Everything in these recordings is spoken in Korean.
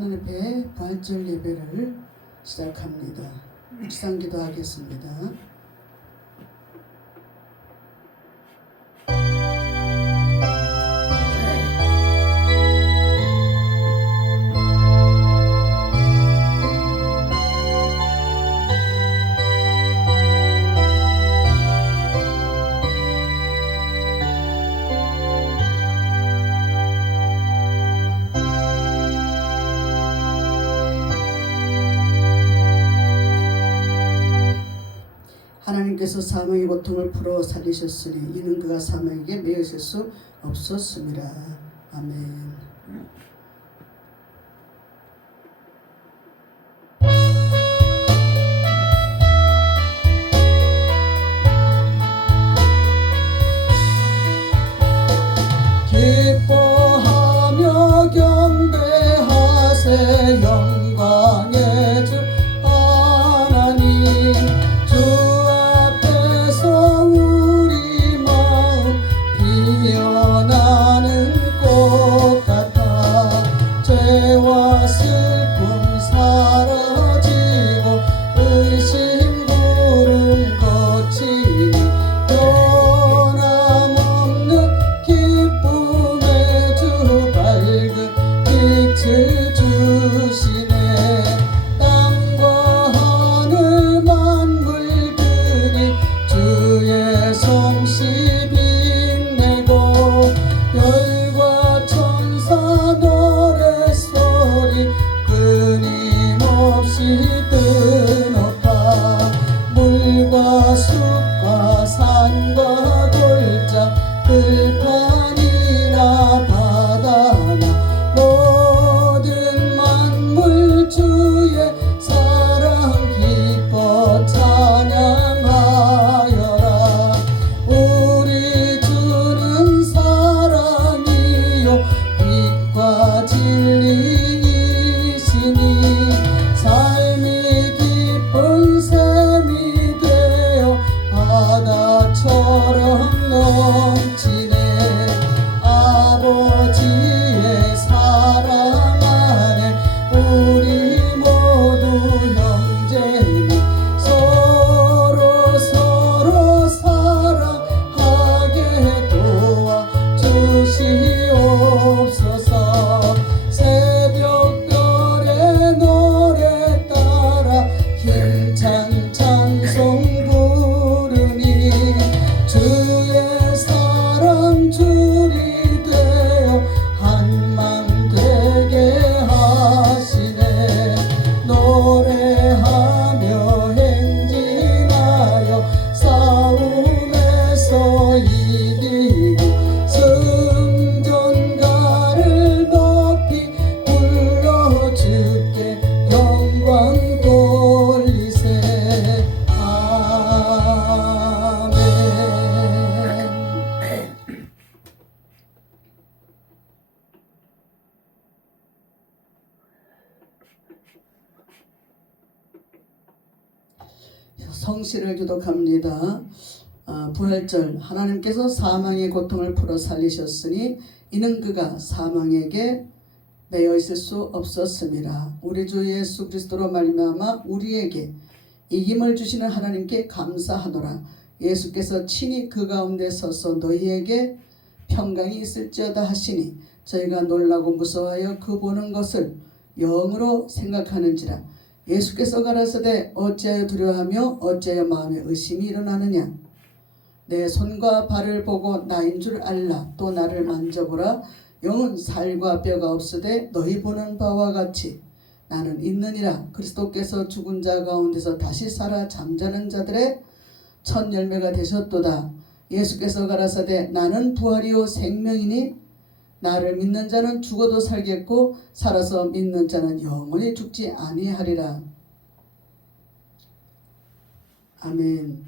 하나님 앞에 부활절 예배를 시작합니다. 묵상기도 하겠습니다. 하나님께서 사망의 고통을 풀어 살리셨으니 이는 그가 사망에게 매으실 수 없었습니다. 아멘. 기뻐하며 경배하세 영광의 주 하나님, 주 앞에서 우리 마음 피어나는 꽃 같아 죄와 슬픔 사라지고 의심 구름 거치니 변함없는 기쁨의 주 밝은 빛을 주시네. 땅과 하늘 만물들이 주의 솜씨 빛내고 별과 천사 노랫소리 끊임없이 뜨높아 물과 숲과 산과 골짜 들판이나 바다나 모든 만물 주의 사랑 기뻐 찬양하여라. 우리 주는 사랑이요 빛과 진리이시니 삶이 기쁜 샘이 되어 바다처럼 넘치네. 아버지의 사랑 안에 우리 모두 형제니 서로 사랑하게 도와주시옵소서. 새벽별의 노래 따라 힘찬 찬송 부르니 주의 사랑 줄이 되어 한맘 되게 하시네. 노래하며 행진하여 싸움에서 이기고 승전가를 높이 불러 주께 영광 돌리세. 아멘. 성시를 교독합니다. 부활절, 하나님께서 사망의 고통을 풀어 살리셨으니 이는 그가 사망에게 매여 있을 수 없었습니다. 우리 주 예수 그리스도로 말미암아 우리에게 이김을 주시는 하나님께 감사하노라. 예수께서 친히 그 가운데 서서 너희에게 평강이 있을지어다 하시니 저희가 놀라고 무서워하여 그 보는 것을 영으로 생각하는지라. 예수께서 가라사대 어찌하여 두려워하며 어찌하여 마음에 의심이 일어나느냐. 내 손과 발을 보고 나인 줄 알라. 또 나를 만져보라. 영은 살과 뼈가 없으되 너희 보는 바와 같이 나는 있느니라. 그리스도께서 죽은 자 가운데서 다시 살아 잠자는 자들의 첫 열매가 되셨도다. 예수께서 가라사대 나는 부활이요 생명이니 나를 믿는 자는 죽어도 살겠고 살아서 믿는 자는 영원히 죽지 아니하리라. 아멘.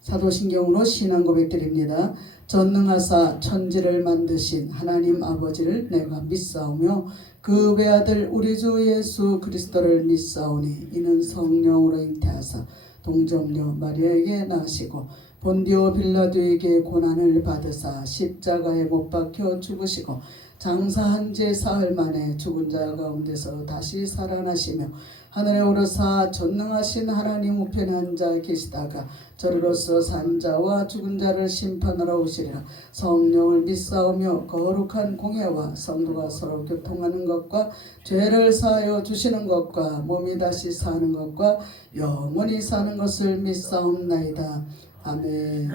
사도신경으로 신앙 고백드립니다. 전능하사 천지를 만드신 하나님 아버지를 내가 믿사오며 그 외아들 우리 주 예수 그리스도를 믿사오니 이는 성령으로 잉태하사 동정녀 마리아에게 나시고 본디오 빌라도에게 고난을 받으사 십자가에 못 박혀 죽으시고 장사한 지 사흘 만에 죽은 자 가운데서 다시 살아나시며 하늘에 오르사 전능하신 하나님 우편에 앉아 계시다가 저리로서 산 자와 죽은 자를 심판하러 오시리라. 성령을 믿사오며 거룩한 공예와 성도가 서로 교통하는 것과 죄를 사하여 주시는 것과 몸이 다시 사는 것과 영원히 사는 것을 믿사옵나이다. 아멘.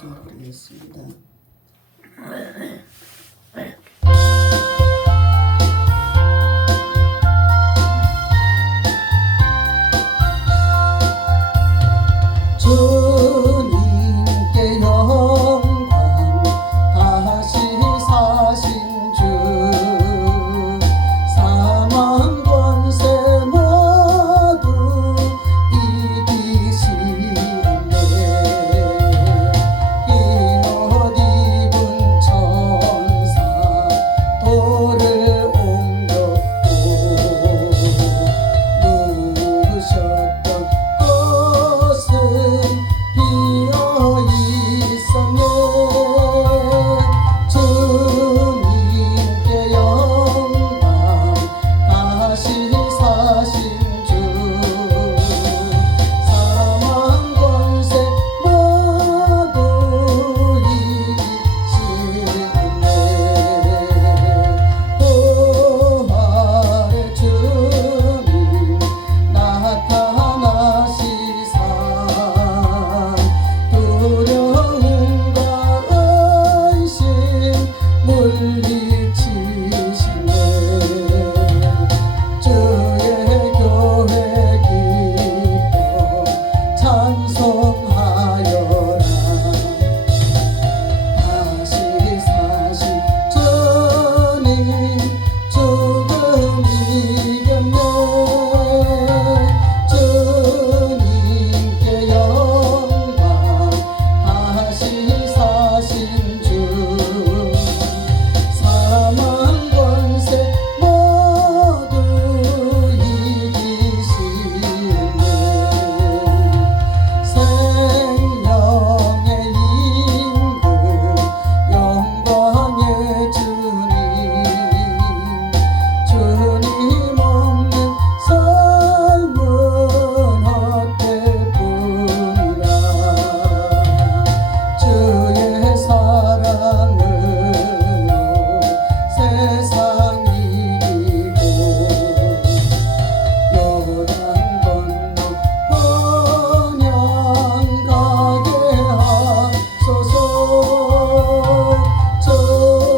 기도드리겠습니다. 주님께 영광 다시 사신 주 사망 권세 모두 이기시네. 흰 옷 입은 천사 돌을 옮겼고 누우셨던 곳은 비어 있었네. 주님께 영광 다시 사신 주 사망 권세 모두 이기시네. 부활의 주님 나타나시사 두려움과 의심 물리치시네. 주의 교회 기뻐 찬송하여라. 다시 사신 주님 죽음 이겼네. 주님께 영광 다시 사신 주 사망 권세 모두 이기시네. 생명의 임금 영광의 주님 주님 없는 삶은 헛될 뿐이라. 주의 사랑으로 세상 이기고 요단 건너 번영 가게 하소서.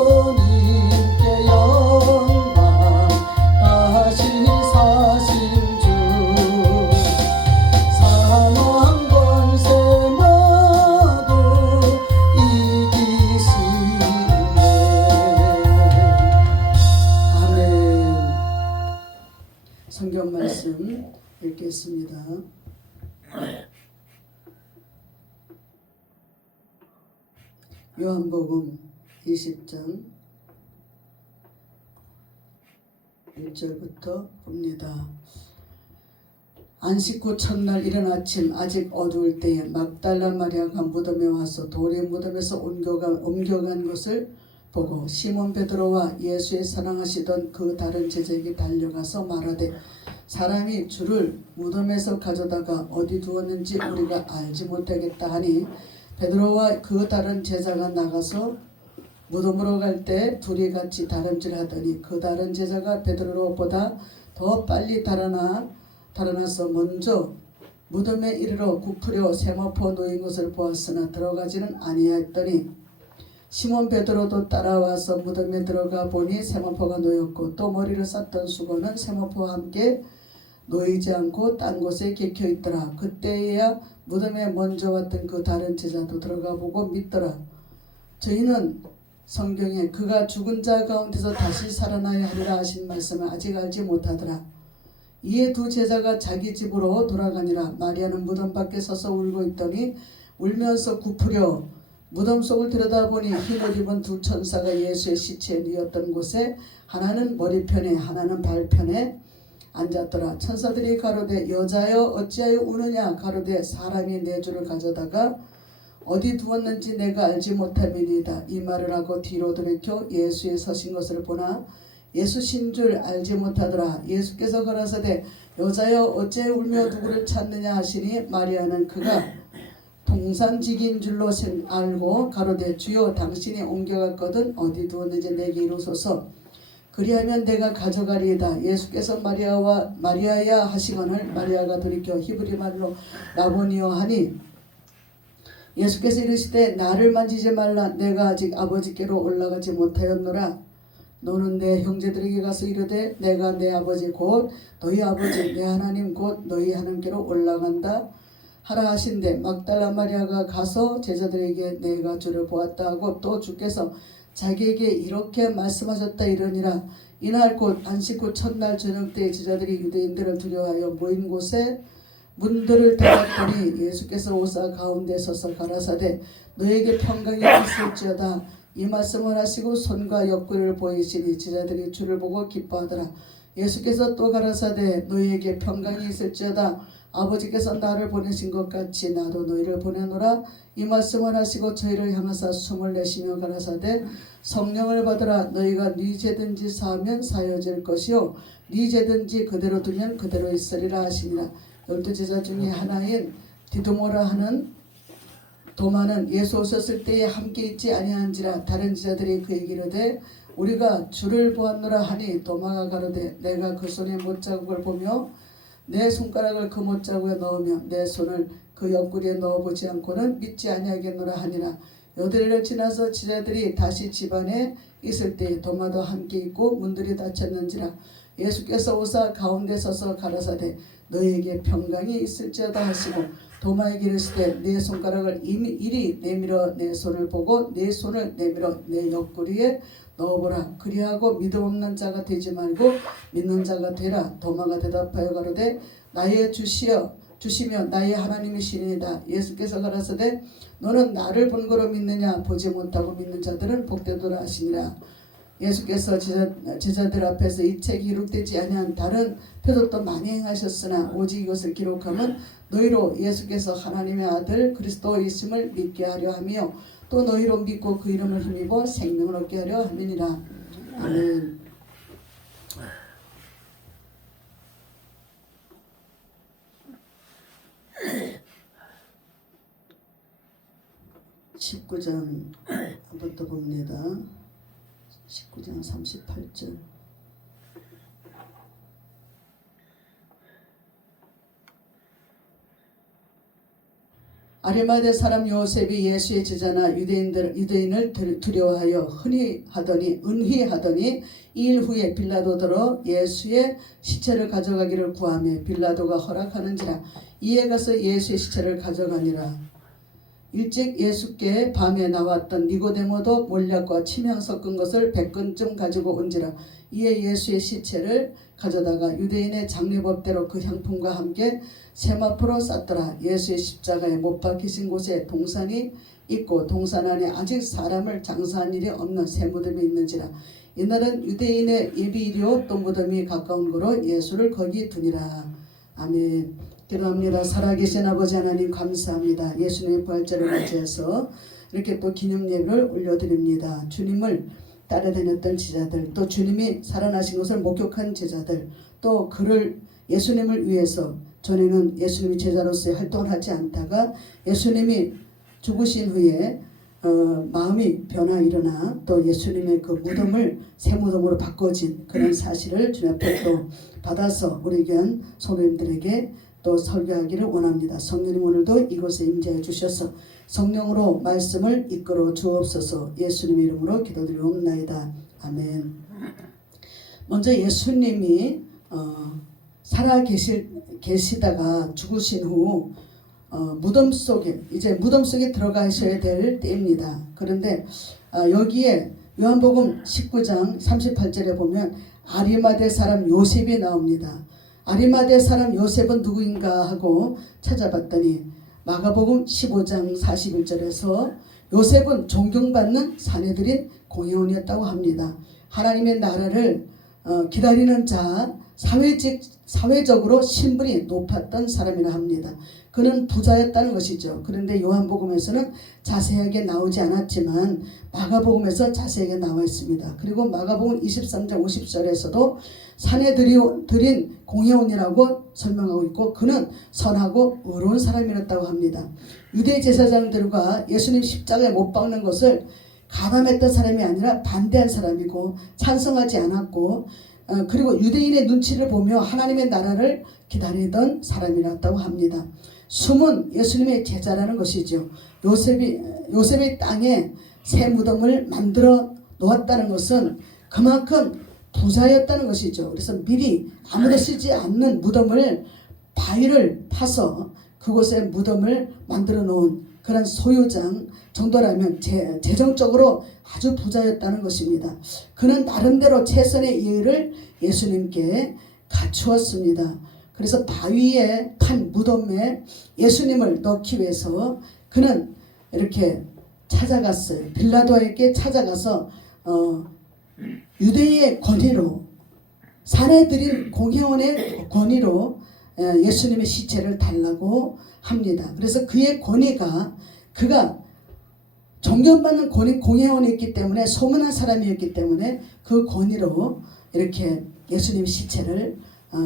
주님께 영광 다시 사신 주 사망 권세 모두 이기시네. 아멘. 성경 말씀 읽겠습니다. 요한복음 20장 1절부터 봅니다. 안식 후 첫날 이른 아침 아직 어두울 때에 막달라 마리아가 무덤에 와서 돌이 무덤에서 옮겨간 것을 보고 시몬 베드로와 예수의 사랑하시던 그 다른 제자에게 달려가서 말하되 사람이 주를 무덤에서 가져다가 어디 두었는지 우리가 알지 못하겠다 하니 베드로와 그 다른 제자가 나가서 무덤으로 갈 때 둘이 같이 다름질하더니 그 다른 제자가 베드로보다 더 빨리 달아나서 먼저 무덤에 이르러 굽으려 세마포 놓인 것을 보았으나 들어가지는 아니하였더니 시몬 베드로도 따라와서 무덤에 들어가 보니 세마포가 놓였고 또 머리를 쌌던 수건은 세마포와 함께 놓이지 않고 딴 곳에 객혀 있더라. 그때야 무덤에 먼저 왔던 그 다른 제자도 들어가 보고 믿더라. 저희는 성경에 그가 죽은 자 가운데서 다시 살아나야 하리라 하신 말씀을 아직 알지 못하더라. 이에 두 제자가 자기 집으로 돌아가니라. 마리아는 무덤 밖에 서서 울고 있더니 울면서 굽으려 무덤 속을 들여다보니 흰옷 입은 두 천사가 예수의 시체에 누웠던 곳에 하나는 머리편에 하나는 발편에 앉았더라. 천사들이 가로되 여자여 어찌하여 우느냐 가로되 사람이 내 주를 가져다가 어디 두었는지 내가 알지 못함이니이다. 이 말을 하고 뒤로 돌이켜 예수의 서신 것을 보나 예수신 줄 알지 못하더라. 예수께서 가라사대 여자여 어찌 울며 누구를 찾느냐 하시니 마리아는 그가 동산직인 줄로 알고 가로되 주여 당신이 옮겨갔거든 어디 두었는지 내게 이루소서. 그리하면 내가 가져가리이다. 예수께서 마리아야 하시거늘 마리아가 돌이켜 히브리 말로 라보니오 하니 예수께서 이르시되 나를 만지지 말라. 내가 아직 아버지께로 올라가지 못하였노라. 너는 내 형제들에게 가서 이르되 내가 내 아버지 곧 너희 아버지 내 하나님 곧 너희 하나님께로 올라간다 하라 하신대. 막달라 마리아가 가서 제자들에게 내가 주를 보았다 하고 또 주께서 자기에게 이렇게 말씀하셨다 이러니라. 이날 곧 안식 후 첫날 저녁 때 제자들이 유대인들을 두려워하여 모인 곳에 문들을 닫았더니 예수께서 오사 가운데 서서 가라사대 너에게 평강이 있을지어다. 이 말씀을 하시고 손과 옆구리를 보이시니 제자들이 주를 보고 기뻐하더라. 예수께서 또 가라사대 너희에게 평강이 있을지어다. 아버지께서 나를 보내신 것 같이 나도 너희를 보내노라. 이 말씀을 하시고 저희를 향하사 숨을 내쉬며 가라사대 성령을 받으라. 너희가 네 죄든지 사하면 사여질 것이요 네 죄든지 그대로 두면 그대로 있으리라 하시니라. 12제자 중에 하나인 디두모라 하는 도마는 예수 오셨을 때에 함께 있지 아니한지라. 다른 제자들이 그에게 이르되 우리가 주를 보았노라 하니 도마가 가로되 내가 그 손에 못자국을 보며 내 손가락을 그 못자국에 넣으며 내 손을 그 옆구리에 넣어보지 않고는 믿지 아니하겠노라 하니라. 여드레를 지나서 제자들이 다시 집안에 있을 때 도마도 함께 있고 문들이 닫혔는지라. 예수께서 오사 가운데 서서 가라사대 너희에게 평강이 있을지어다 하시고 도마에게 이르시되 내 손가락을 이리 내밀어 내 손을 보고 내 손을 내밀어 내 옆구리에 넣어보라. 그리하고 믿음 없는 자가 되지 말고 믿는 자가 되라. 도마가 대답하여 가로되 나의 주시며 나의 하나님이시니이다. 예수께서 가라사대 너는 나를 본 거로 믿느냐 보지 못하고 믿는 자들은 복되도다 하시니라. 예수께서 제자들 앞에서 이 책이 기록되지 아니한 다른 표적도 많이 행하셨으나 오직 이것을 기록하면 너희로 예수께서 하나님의 아들 그리스도이심을 믿게 하려 하며 또 너희로 믿고 그 이름을 힘입어 생명을 얻게 하려 함이니라. 아멘. (19장) 한 번 더 봅니다. 19장 38절. 아리마대 사람 요셉이 예수의 제자나 유대인을 두려워하여 은희 하더니 2일 후에 빌라도더러 예수의 시체를 가져가기를 구하며 빌라도가 허락하는지라. 이에 가서 예수의 시체를 가져가니라. 일찍 예수께 밤에 나왔던 니고데모도 몰약과 침향 섞은 것을 100근쯤 가지고 온지라. 이에 예수의 시체를 가져다가 유대인의 장례법대로 그 향품과 함께 세마포로 쌌더라. 예수의 십자가에 못 박히신 곳에 동산이 있고 동산 안에 아직 사람을 장사한 일이 없는 새 무덤이 있는지라. 이날은 유대인의 예비일이요 또 무덤이 가까운 거로 예수를 거기 두니라. 아멘. 기도합니다. 살아계신 아버지 하나님 감사합니다. 예수님의 부활절을 맞이해서 이렇게 또 기념 예배를 올려드립니다. 주님을 따라다녔던 제자들, 또 주님이 살아나신 것을 목격한 제자들, 또 그를 예수님을 위해서 전에는 예수님이 제자로서의 활동을 하지 않다가 예수님이 죽으신 후에 마음이 변화 일어나 또 예수님의 그 무덤을 새 무덤으로 바꿔진 그런 사실을 주님 앞에 또 받아서 우리 귀한 성도님들에게 또 설교하기를 원합니다. 성령님 오늘도 이곳에 임재해 주셔서 성령으로 말씀을 이끌어 주옵소서. 예수님의 이름으로 기도드리옵나이다. 아멘. 먼저 예수님이 살아 계시다가 죽으신 후 무덤 속에 들어가셔야 될 때입니다. 그런데 여기에 요한복음 19장 38절에 보면 아리마대 사람 요셉이 나옵니다. 아리마대 사람 요셉은 누구인가 하고 찾아봤더니 마가복음 15장 41절에서 요셉은 존경받는 사내들인 공회원이었다고 합니다. 하나님의 나라를 기다리는 자, 사회적으로 신분이 높았던 사람이라 합니다. 그는 부자였다는 것이죠. 그런데 요한복음에서는 자세하게 나오지 않았지만 마가복음에서 자세하게 나와 있습니다. 그리고 마가복음 23장 50절에서도 사내들인 공회원이라고 설명하고 있고, 그는 선하고 의로운 사람이었다고 합니다. 유대 제사장들과 예수님 십자가에 못 박는 것을 가담했던 사람이 아니라 반대한 사람이고 찬성하지 않았고, 그리고 유대인의 눈치를 보며 하나님의 나라를 기다리던 사람이었다고 합니다. 숨은 예수님의 제자라는 것이죠. 요셉이 땅에 새 무덤을 만들어 놓았다는 것은 그만큼 부자였다는 것이죠. 그래서 미리 아무도 쓰지 않는 무덤을, 바위를 파서 그곳에 무덤을 만들어 놓은 그런 소유장 정도라면 재정적으로 아주 부자였다는 것입니다. 그는 나름대로 최선의 예의를 예수님께 갖추었습니다. 그래서 바위에 판 무덤에 예수님을 넣기 위해서 그는 이렇게 찾아갔어요. 빌라도에게 찾아가서 유대의 권위로, 사내들인 공회원의 권위로 예수님의 시체를 달라고 합니다. 그래서 그의 권위가, 그가 존경받는 공회원이었기 때문에, 소문난 사람이었기 때문에 그 권위로 이렇게 예수님의 시체를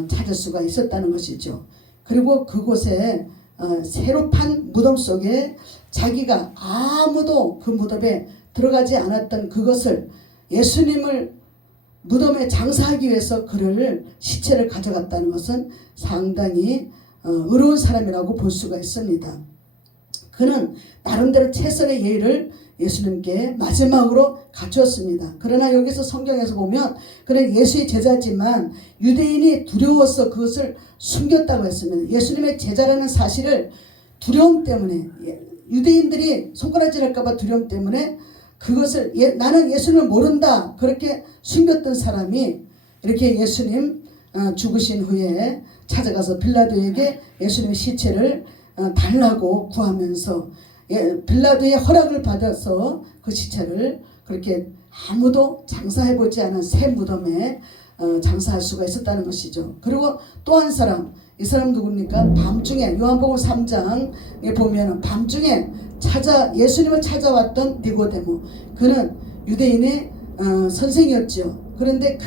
찾을 수가 있었다는 것이죠. 그리고 그곳에 새로 판 무덤 속에 자기가 아무도 그 무덤에 들어가지 않았던 그것을, 예수님을 무덤에 장사하기 위해서 그를 시체를 가져갔다는 것은 상당히 의로운 사람이라고 볼 수가 있습니다. 그는 나름대로 최선의 예의를 예수님께 마지막으로 갖추었습니다. 그러나 여기서 성경에서 보면 그는 예수의 제자지만 유대인이 두려워서 그것을 숨겼다고 했습니다. 예수님의 제자라는 사실을 두려움 때문에, 유대인들이 손가락질할까 봐 두려움 때문에 그것을 나는 예수님을 모른다 그렇게 숨겼던 사람이 이렇게 예수님 죽으신 후에 찾아가서 빌라도에게 예수님의 시체를 달라고 구하면서 빌라도의 허락을 받아서 그 시체를 그렇게 아무도 장사해보지 않은 새 무덤에 장사할 수가 있었다는 것이죠. 그리고 또 한 사람, 이 사람 누굽니까? 밤중에 요한복음 3장에 보면 밤중에 예수님을 찾아왔던 니고데모, 그는 유대인의 선생이었죠. 그런데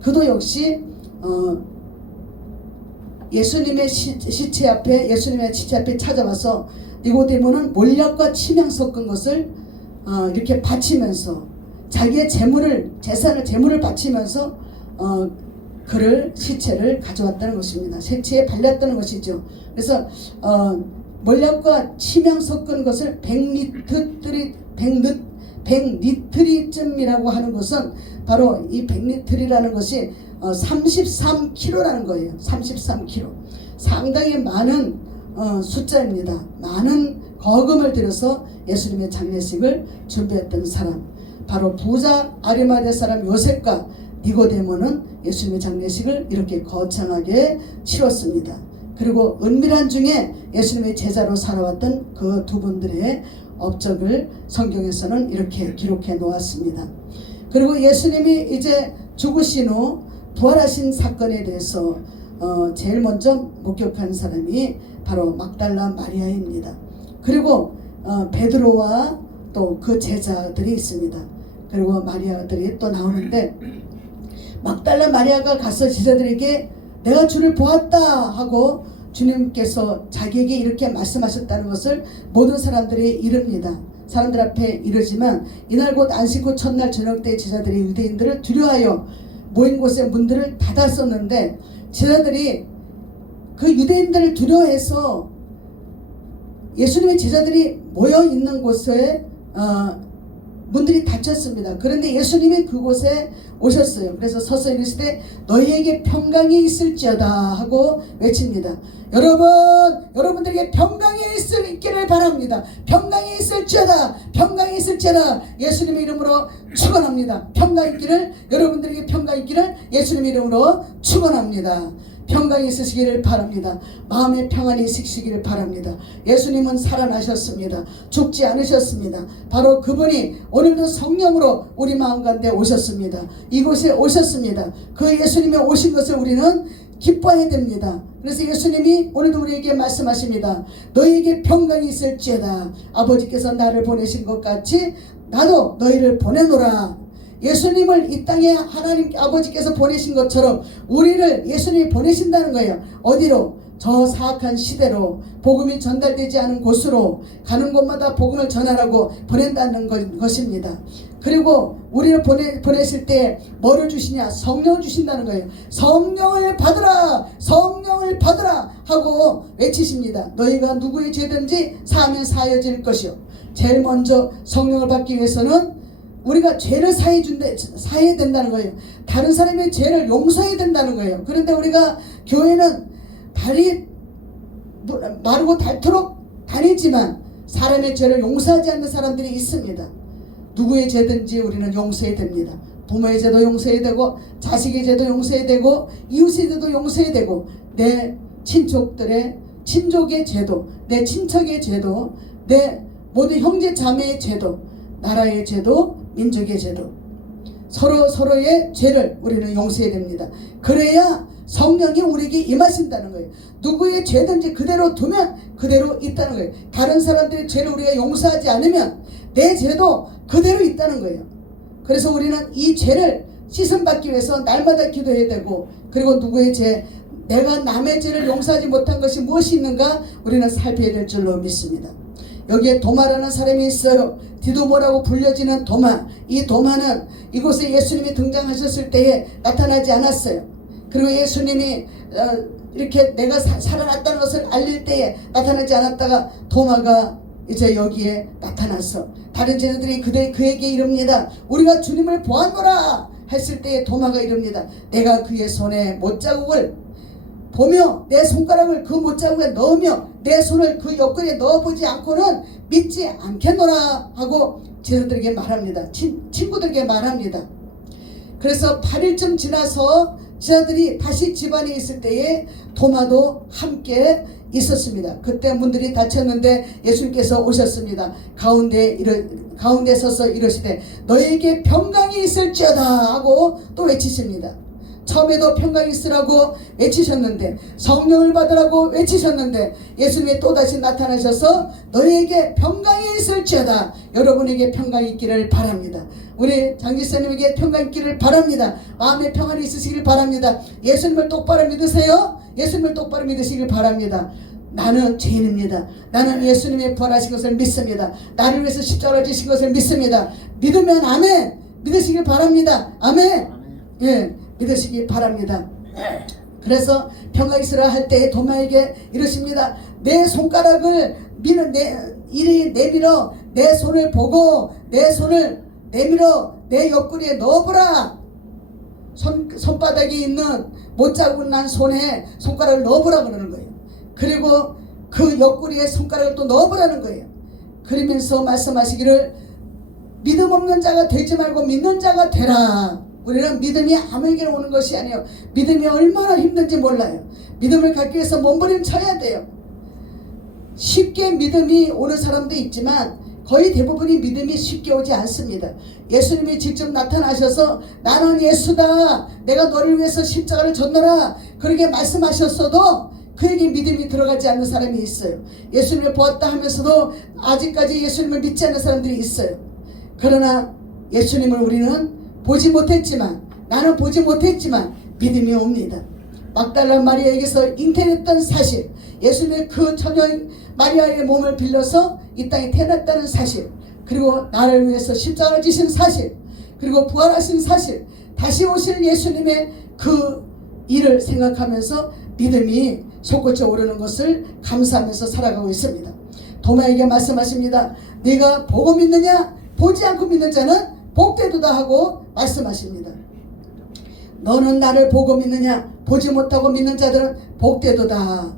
그도 역시 예수님의 시체 앞에 찾아와서 니고데모는 몰약과 침향 섞은 것을 이렇게 바치면서 자기의 재물을 바치면서 그를 시체를 가져왔다는 것입니다. 시체에 발렸다는 것이죠. 그래서 몰약과 침향 섞은 것을 100리트리쯤이라고 하는 것은 바로 이 100리트리라는 것이 33kg라는 거예요. 33kg. 상당히 많은 숫자입니다. 많은 거금을 들여서 예수님의 장례식을 준비했던 사람, 바로 부자 아리마대 사람 요셉과 니고데모는 예수님의 장례식을 이렇게 거창하게 치렀습니다. 그리고 은밀한 중에 예수님의 제자로 살아왔던 그 두 분들의 업적을 성경에서는 이렇게 기록해 놓았습니다. 그리고 예수님이 이제 죽으신 후 부활하신 사건에 대해서 제일 먼저 목격한 사람이 바로 막달라 마리아입니다. 그리고 베드로와 또 그 제자들이 있습니다. 그리고 마리아들이 또 나오는데, 막달라 마리아가 가서 제자들에게 내가 주를 보았다 하고 주님께서 자기에게 이렇게 말씀하셨다는 것을 모든 사람들이 이릅니다. 사람들 앞에 이르지만 이날 곧 안식 후 첫날 저녁 때 제자들이 유대인들을 두려워하여 모인 곳의 문들을 닫았었는데, 제자들이 그 유대인들을 두려워해서 예수님의 제자들이 모여 있는 곳에 문들이 닫혔습니다. 그런데 예수님이 그곳에 오셨어요. 그래서 서서 이르시되 너희에게 평강이 있을지어다 하고 외칩니다. 여러분들에게 평강이 있기를 바랍니다. 평강이 있을지어다. 평강이 있을지어다. 예수님의 이름으로 축원합니다. 평강 있기를, 여러분들에게 평강 있기를 예수님의 이름으로 축원합니다. 평강이 있으시기를 바랍니다. 마음의 평안이 있으시기를 바랍니다. 예수님은 살아나셨습니다. 죽지 않으셨습니다. 바로 그분이 오늘도 성령으로 우리 마음 가운데 오셨습니다. 이곳에 오셨습니다. 그 예수님이 오신 것을 우리는 기뻐해야 됩니다. 그래서 예수님이 오늘도 우리에게 말씀하십니다. 너희에게 평강이 있을지어다. 아버지께서 나를 보내신 것 같이 나도 너희를 보내노라. 예수님을 이 땅에 하나님 아버지께서 보내신 것처럼 우리를 예수님이 보내신다는 거예요. 어디로? 저 사악한 시대로, 복음이 전달되지 않은 곳으로, 가는 곳마다 복음을 전하라고 보낸다는 것입니다. 그리고 우리를 보내실 때 뭐를 주시냐? 성령을 주신다는 거예요. 성령을 받으라, 성령을 받으라 하고 외치십니다. 너희가 누구의 죄든지 사하면 사해질 것이요. 제일 먼저 성령을 받기 위해서는 우리가 죄를 사해야 된다는 거예요. 다른 사람의 죄를 용서해야 된다는 거예요. 그런데 우리가 교회는 발이 마르고 닳도록 다니지만 사람의 죄를 용서하지 않는 사람들이 있습니다. 누구의 죄든지 우리는 용서해야 됩니다. 부모의 죄도 용서해야 되고, 자식의 죄도 용서해야 되고, 이웃의 죄도 용서해야 되고, 내 친족의 죄도, 내 친척의 죄도, 내 모든 형제 자매의 죄도, 나라의 죄도, 민족의 죄도, 서로의 죄를 우리는 용서해야 됩니다. 그래야 성령이 우리에게 임하신다는 거예요. 누구의 죄든지 그대로 두면 그대로 있다는 거예요. 다른 사람들의 죄를 우리가 용서하지 않으면 내 죄도 그대로 있다는 거예요. 그래서 우리는 이 죄를 씻음받기 위해서 날마다 기도해야 되고, 그리고 누구의 죄, 내가 남의 죄를 용서하지 못한 것이 무엇이 있는가 우리는 살펴야 될 줄로 믿습니다. 여기에 도마라는 사람이 있어요. 디도모라고 불려지는 도마. 이 도마는 이곳에 예수님이 등장하셨을 때에 나타나지 않았어요. 그리고 예수님이 이렇게 내가 살아났다는 것을 알릴 때에 나타나지 않았다가 도마가 이제 여기에 나타났어. 다른 제자들이 그에게 이릅니다. 우리가 주님을 보았노라 했을 때에 도마가 이릅니다. 내가 그의 손에 못자국을 보며 내 손가락을 그 못자국에 넣으며 내 손을 그 옆구리에 넣어보지 않고는 믿지 않겠노라 하고 제자들에게 말합니다. 친구들에게 말합니다. 그래서 8일쯤 지나서 제자들이 다시 집안에 있을 때에 도마도 함께 있었습니다. 그때 문들이 닫혔는데 예수님께서 오셨습니다. 가운데 서서 이르시되 너희에게 평강이 있을지어다 하고 또 외치십니다. 처음에도 평강이 있으라고 외치셨는데, 성령을 받으라고 외치셨는데, 예수님이 또다시 나타나셔서 너희에게 평강이 있을지어다. 여러분에게 평강이 있기를 바랍니다. 우리 장지사님에게 평강이 있기를 바랍니다. 마음에 평안이 있으시길 바랍니다. 예수님을 똑바로 믿으세요. 예수님을 똑바로 믿으시길 바랍니다. 나는 죄인입니다. 나는 예수님의 부활하신 것을 믿습니다. 나를 위해서 십자가를 지신 것을 믿습니다. 믿으면 아멘. 믿으시길 바랍니다. 아멘. 예. 믿으시기 바랍니다. 그래서 평강이 있으라 할 때에 도마에게 이러십니다. 내 손가락을 이리 내밀어 내 손을 보고 내 손을 내밀어 내 옆구리에 넣어보라. 손바닥에 있는 못자국 난 손에 손가락을 넣어보라 그러는 거예요. 그리고 그 옆구리에 손가락을 또 넣어보라는 거예요. 그러면서 말씀하시기를 믿음 없는 자가 되지 말고 믿는 자가 되라. 우리는 믿음이 아무에게나 오는 것이 아니에요. 믿음이 얼마나 힘든지 몰라요. 믿음을 갖기 위해서 몸부림쳐야 돼요. 쉽게 믿음이 오는 사람도 있지만 거의 대부분이 믿음이 쉽게 오지 않습니다. 예수님이 직접 나타나셔서 나는 예수다. 내가 너를 위해서 십자가를 졌노라. 그렇게 말씀하셨어도 그에게 믿음이 들어가지 않는 사람이 있어요. 예수님을 보았다 하면서도 아직까지 예수님을 믿지 않는 사람들이 있어요. 그러나 예수님을 우리는 나는 보지 못했지만 믿음이 옵니다. 막달라 마리아에게서 잉태했던 사실, 예수님의 그 처녀 마리아의 몸을 빌려서 이 땅에 태어났다는 사실, 그리고 나를 위해서 십자가를 지신 사실, 그리고 부활하신 사실, 다시 오실 예수님의 그 일을 생각하면서 믿음이 솟구쳐 오르는 것을 감사하면서 살아가고 있습니다. 도마에게 말씀하십니다. 네가 보고 믿느냐? 보지 않고 믿는 자는 복되도다 하고 말씀하십니다. 너는 나를 보고 믿느냐? 보지 못하고 믿는 자들은 복되도다.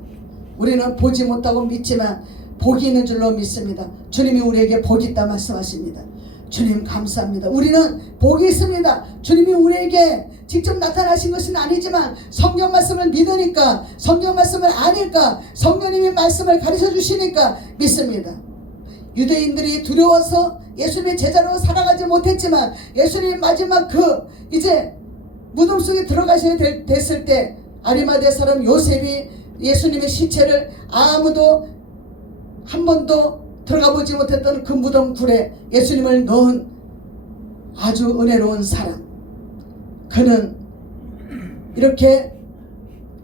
우리는 보지 못하고 믿지만 복이 있는 줄로 믿습니다. 주님이 우리에게 복이 있다 말씀하십니다. 주님 감사합니다. 우리는 복이 있습니다. 주님이 우리에게 직접 나타나신 것은 아니지만 성경 말씀을 믿으니까, 성경 말씀을 아니까, 성령님이 말씀을 가르쳐 주시니까 믿습니다. 유대인들이 두려워서 예수님의 제자로 살아가지 못했지만 예수님 마지막 이제 무덤 속에 들어가셔야 됐을 때 아리마대 사람 요셉이 예수님의 시체를 아무도 한 번도 들어가 보지 못했던 그 무덤 굴에 예수님을 넣은 아주 은혜로운 사람, 그는 이렇게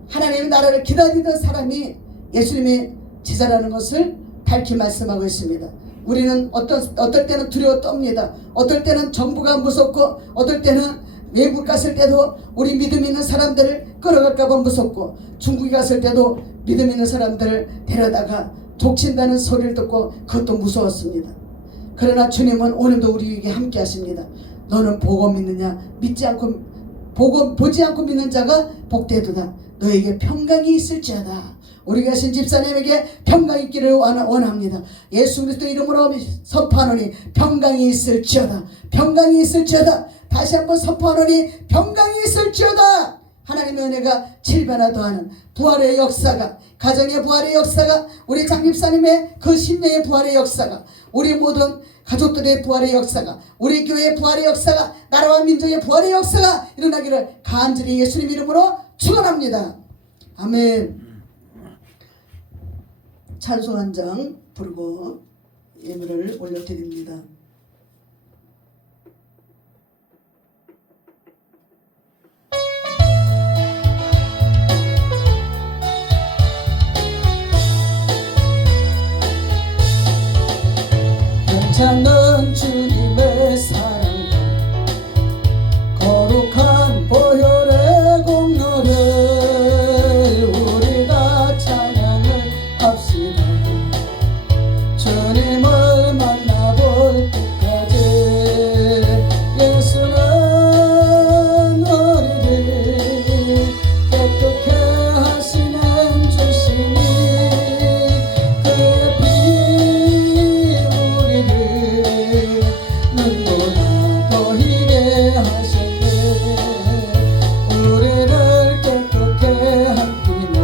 하나님의 나라를 기다리던 사람이 예수님의 제자라는 것을 밝히 말씀하고 있습니다. 우리는 어떨 때는 두려워 떱니다. 어떨 때는 정부가 무섭고, 어떨 때는 외국 갔을 때도 우리 믿음 있는 사람들을 끌어갈까봐 무섭고, 중국에 갔을 때도 믿음 있는 사람들을 데려다가 족친다는 소리를 듣고 그것도 무서웠습니다. 그러나 주님은 오늘도 우리에게 함께 하십니다. 너는 보고 믿느냐? 믿지 않고 보지 않고 믿는 자가 복되도다. 너에게 평강이 있을지어다. 우리 계신 집사님에게 평강 있기를 원합니다. 예수 그리스도 이름으로 선포하노니 평강이 있을지어다. 평강이 있을지어다. 다시 한번 선포하노니 평강이 있을지어다. 하나님의 은혜가 7배나 더하는 부활의 역사가, 가정의 부활의 역사가, 우리 장집사님의 그 심령의 부활의 역사가, 우리 모든 가족들의 부활의 역사가, 우리 교회의 부활의 역사가, 나라와 민족의 부활의 역사가 일어나기를 간절히 예수님 이름으로 축원합니다. 아멘. 찬송 한 장 부르고 예물을 올려드립니다. 괜찮은 주님의 사랑과 거룩한 보혈의 공로를 우리가 찬양을 합시다. 주님을 만나볼 때까지 예수는 우리를 깨끗게 하시는 주시니 그의 피 우리를 눈보다 더 희게 하셨네. 우리를 깨끗게 한 피는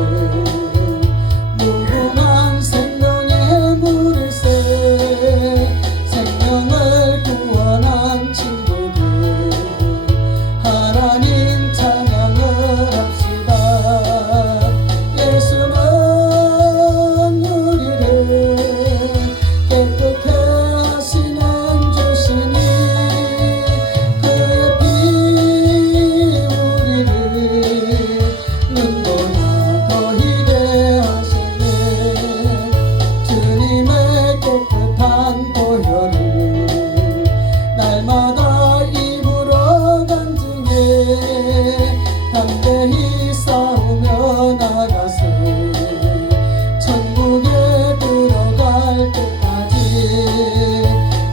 무궁한 생명의 물일세. 생명을 구원한 친구들 하나님 찬양을 합시다. 예수는 우리를 깨끗게 하시는 주시니 그의 피 우리를 눈보다 더 희게 하셨네. 주님의 깨끗한 보혈을 날마다 입으로 간증해 담대히 싸우며 나가세. 천국에 들어갈 때까지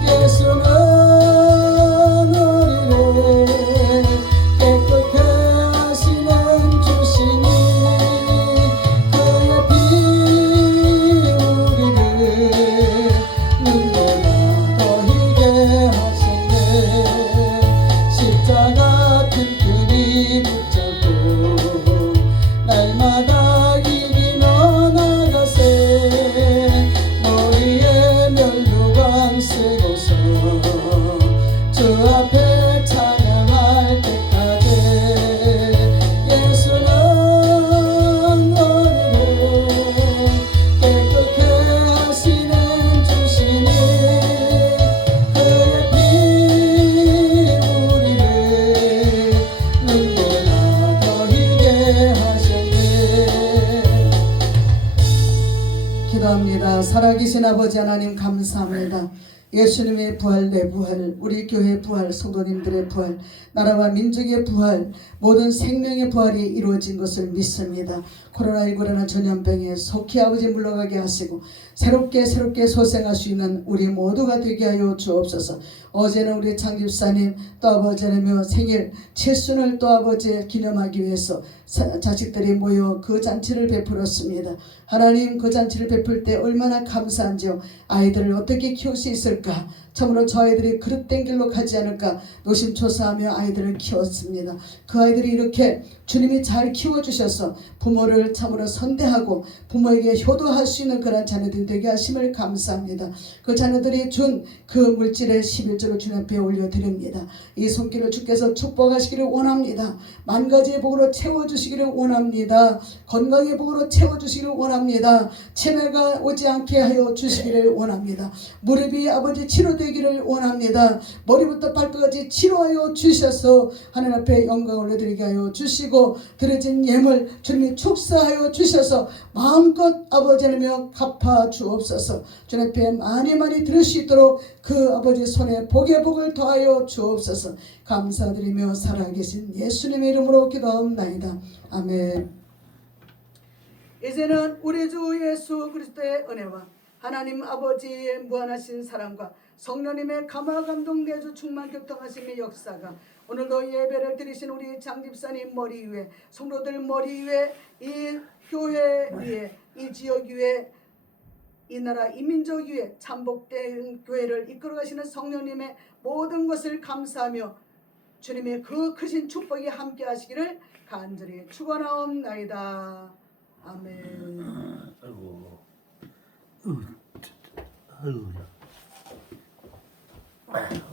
예수는 우리를 깨끗게 하시는 주시니 그의 피 우리를 눈보다 더 희게 하셨네. 십자가 튼튼히 붙잡고 날마다 이기며 나가세. 머리에 면류관 쓰고서 주 앞에 찬양할 때까지 예수는 우리를 깨끗게 하시는 주시니 그의 피 우리를 눈보다 더 희게 하셨네. 기도합니다. 살아계신 아버지 하나님 감사합니다. 예수님의 부활, 내 부활, 우리 교회 부활, 성도님들의 부활, 나라와 민족의 부활, 모든 생명의 부활이 이루어진 것을 믿습니다. 코로나19라는 전염병에 속히 아버지 물러가게 하시고 새롭게 소생할 수 있는 우리 모두가 되게 하여 주옵소서. 어제는 우리 장집사님 또 아버지는 생일 7순을 또 아버지 기념하기 위해서 자식들이 모여 그 잔치를 베풀었습니다. 하나님 그 잔치를 베풀 때 얼마나 감사한지요. 아이들을 어떻게 키울 수 있을까 않을까, 참으로 저 아이들이 그릇된 길로 가지 않을까 노심초사하며 아이들을 키웠습니다. 그 아이들이 이렇게 주님이 잘 키워주셔서 부모를 참으로 선대하고 부모에게 효도할 수 있는 그런 자녀들이 되게 하심을 감사합니다. 그 자녀들이 준 그 물질의 11조를 주님 앞에 올려드립니다. 이 손길을 주께서 축복하시기를 원합니다. 만 가지의 복으로 채워주시기를 원합니다. 건강의 복으로 채워주시기를 원합니다. 치매가 오지 않게 하여 주시기를 원합니다. 무릎이 아버지 치료되기를 원합니다. 머리부터 발끝까지 치료하여 주셔서 하늘 앞에 영광을 올려드리게 하여 주시고 드려진 예물 주님이 축사하여 주셔서 마음껏 아버지 하나며 갚아 주옵소서. 주님 앞에 많이 드릴 수 있도록 그 아버지 손에 복의 복을 더하여 주옵소서. 감사드리며 살아계신 예수님의 이름으로 기도하옵나이다. 아멘. 이제는 우리 주 예수 그리스도의 은혜와 하나님 아버지의 무한하신 사랑과 성령님의 감화 감동 내주 충만 교통하심의 역사가 오늘도 예배를 드리신 우리 장집사님 머리 위에, 성도들 머리 위에, 이 교회 위에, 이 지역 위에, 이 나라 이 민족 위에 참복된 교회를 이끌어가시는 성령님의 모든 것을 감사하며 주님의 그 크신 축복이 함께 하시기를 간절히 축원하옵나이다. 아멘. 아이고. 아이고.